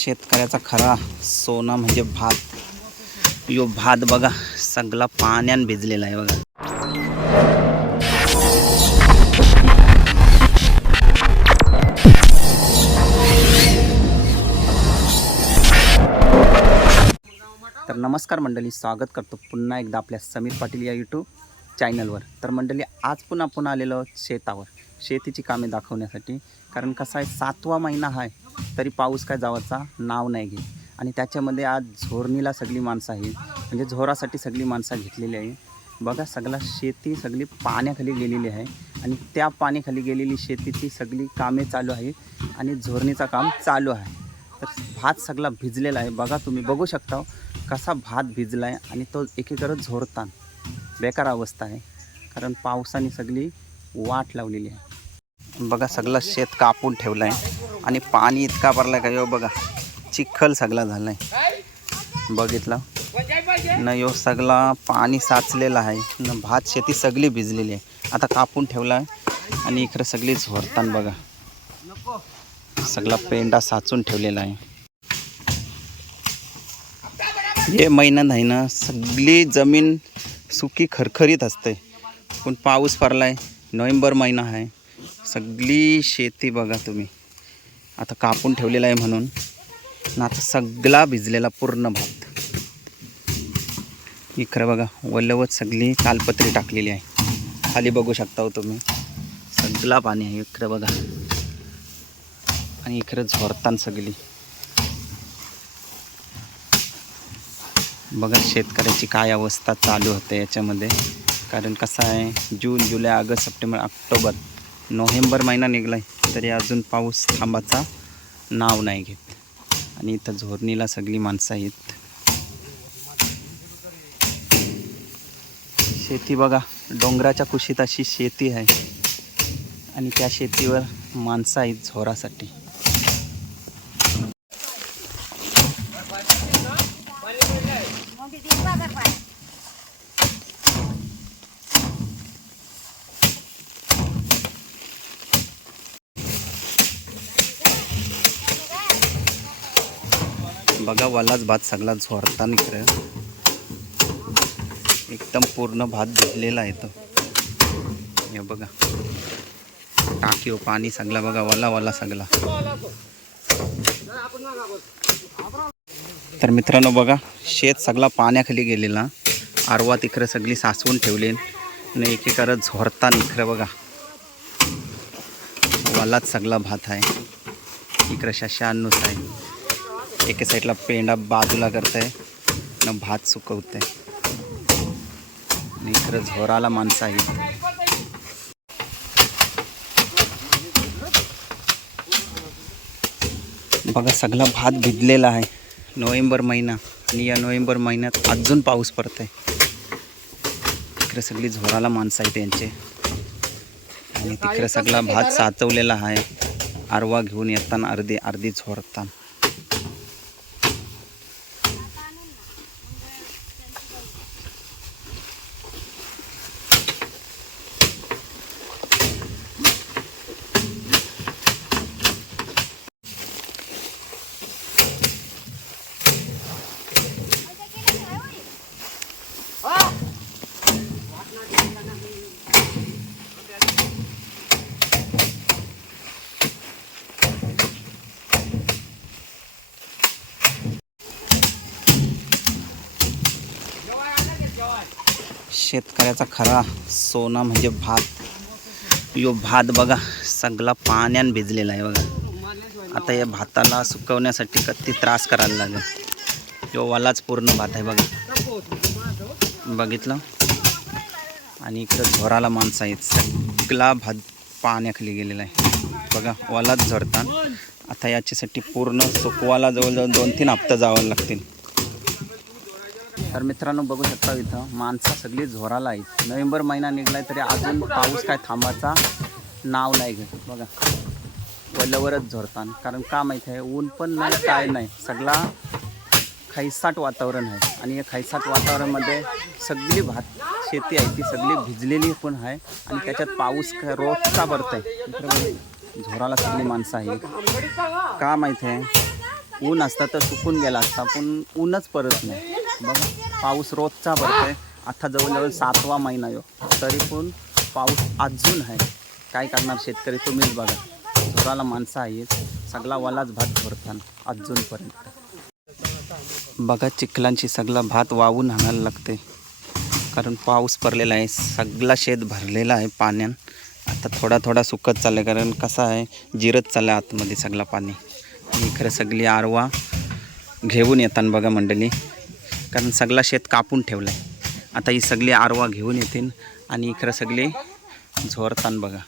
शेतकऱ्याचा खरा सोना म्हणजे भात. यो भात बघा सगळा पाण्यान भिजलेला आहे बघा. तर नमस्कार मंडळी स्वागत करतो पुन्हा एकदा आपल्या समीर पाटील या यूट्यूब चॅनलवर तर मंडळी आज पुन्हा पुन्हा आलेलो शेतावर. शेतीची कामे दाखवण्यासाठी. कारण कसा आहे सातवा महिना आहे तरी पाऊस काय जावाचा नाव नाही घेत. आणि त्याच्यामध्ये आज झोरणीला सगळी माणसं आहेत. म्हणजे झोरासाठी सगळी माणसं घेतलेली आहे. बघा सगळा शेती सगळी पाण्याखाली गेलेली आहे. आणि त्या पाण्याखाली गेलेली शेतीची सगळी कामे चालू आहे आणि झोरणीचं काम चालू आहे. तर भात सगळा भिजलेला आहे. बघा तुम्ही बघू शकता हो, कसा भात भिजला आहे आणि तो एकीकडं झोरतान. बेकार अवस्था आहे. कारण पावसाने सगळी वाट लावलेली आहे. बघा सगळं शेत कापून ठेवलं आहे आणि पाणी इतका भरला का यो बघा चिखल सगळा झाला आहे बघितलं? न यो सगळा पाणी साचलेला आहे. न भात शेती सगळी भिजलेली आहे. आता कापून ठेवला आहे आणि इकडं सगळी झोरतान बघा. सगळा पेंडा साचून ठेवलेला आहे. हे महिना नाही ना सगळी जमीन सुकी खरखरीत असते. पण पाऊस पडला आहे नोव्हेंबर महिना आहे. सगळी शेती बघा तुम्ही. आता कापून ठेवलेला आहे म्हणून. ना आता सगळा भिजलेला पूर्ण भात. इकडं बघा वल्लवत सगळी कालपत्री टाकलेली आहे. खाली बघू शकता हो तुम्ही. सगळा पाणी आहे इकडं बघा. आणि इकडं झोरतान सगळी. बघा शेतकऱ्याची काय अवस्था चालू होते याच्यामध्ये. कारण कसं आहे जून जुलै ऑगस्ट सप्टेंबर ऑक्टोबर नोव्हेंबर महिना निघला आहे तरी अजून पाऊस थांबाचा नाव नाही घेत. आणि इथं झोरणीला सगळी माणसं आहेत. शेती बघा डोंगराच्या कुशीत अशी शेती आहे. आणि त्या शेतीवर माणसं आहेत झोरासाठी. बघा वालाच भात सगळा झोरता इकडे. एकदम पूर्ण भात भिजलेला आहे तो. हे बघा. टाकीव पाणी सगळा बघा वाला वाला सगळा. तर मित्रांनो बघा शेत सगळा पाण्याखाली गेलेला. आरवा तिकडं सगळी सासवून ठेवली आणि एकीकडे झोरता इकडे बघा. वालाच सगळा भात आहे. इकडं शशानुस आहे. एके साईडला पेंडा बाजूला करताय न भात सुकवत आहे इकडे झोराला माणसं आहेत. बघा सगळा भात भिजलेला आहे. नोव्हेंबर महिना आणि या नोव्हेंबर महिन्यात अजून पाऊस पडत आहे इकडे सगळी झोराला माणसं आहेत त्यांचे आणि तिकडे सगळा भात साचवलेला आहे. आरवा घेऊन येताना अर्धी अर्धी झोरताना. शेतकऱ्याचा खरा सोना म्हणजे भात. यो भात बघा सगळा पाण्यान भिजलेला आहे बघा. आता या भाताला सुकवण्यासाठी कती त्रास करायला लागेल. यो वालाच पूर्ण भात आहे बघा. बघितलं? आणि इकडं झोराला माणसं आहेत. सगळा भात पाण्याखाली गेलेला आहे. बघा वालाच झरतात आता याच्यासाठी पूर्ण सुकवाला जवळजवळ दोन तीन हप्ता जावं लागतील. तर मित्रांनो बघू शकता इथं माणसं सगळी झोराला आहेत. नोव्हेंबर महिना निघलाय तरी अजून पाऊस काय थांबाचा नाव नाही घेत. बघा वल्लवरच झोरतान. कारण का माहीत आहे ऊन पण नाही काय नाही. सगळा खैसाट वातावरण आहे. आणि या खैसाट वातावरणामध्ये सगळी भात शेती आहे ती सगळी भिजलेली पण आहे. आणि त्याच्यात पाऊस रोजचा भरत आहे झोराला सगळी माणसं आहेत. का माहीत आहे ऊन असतं तर सुकून गेला असता पण ऊनच परत नाही. बघा पाऊस रोजचा पडतोय आता जवळजवळ सातवा महिना येऊ हो. तरी पण पाऊस अजून आहे. काय करणार शेतकरी तुम्हीच बघा. जोराला माणसं आहेत. सगळा वालाच भात भरताना अजूनपर्यंत. बघा चिखलांची सगळा भात वाहून आणायला लागते कारण पाऊस पडलेला आहे. सगळा शेत भरलेला आहे पाण्यान. आता थोडा थोडा सुकत चाललं कारण कसं आहे जिरत चाललं आतमध्ये सगळा पाणी. इकडे सगळी आरवा घेऊन येतात बघा मंडळी. कारण सगळा शेत कापून ठेवलं आहे आता ही सगळी आरवा घेऊन येतील आणि इकडं सगळे झोरतान बघा.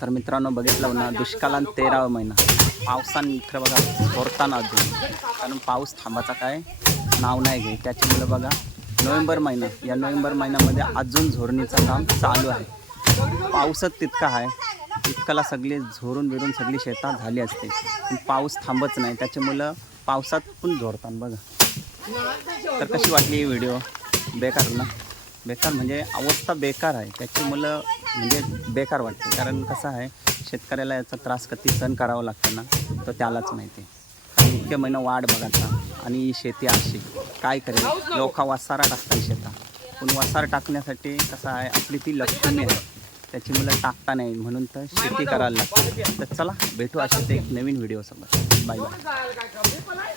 तर मित्रांनो बघितलं ना दुष्काळात तेरावा महिना. पावसानं इकडं बघा जोरताना अजून कारण पाऊस थांबाचा काय? नाव नाही घे त्याच्यामुळे बघा नोव्हेंबर महिना या नोव्हेंबर महिन्यामध्ये अजून झोरणीचं काम चालू आहे. पाऊसच तितका आहे तितकाला सगळे झोरून बिरून सगळी शेतात झाली असते. पण पाऊस थांबत नाही. त्याच्यामुळं पावसात पण झोडतात बघा. तर कशी वाटली ही व्हिडिओ? बेकार ना? बेकार म्हणजे अवस्था बेकार आहे. त्याची मुलं म्हणजे बेकार वाटते. कारण कसं आहे शेतकऱ्याला याचा त्रास कधी सहन करावा लागतो ना तर त्यालाच माहिती कारण इतके महिना वाढ बघायचा आणि ही शेती अशी काय करेल? लोक वसारा टाकतात शेतात. पण वसार टाकण्यासाठी कसं आहे आपली ती लक्ष्मी आहे. मुलं टाकता नाही. म्हणून तर शेती करायला लागते. तर चला भेटू अशाच एक नवीन व्हिडिओसोबत. Bye bye.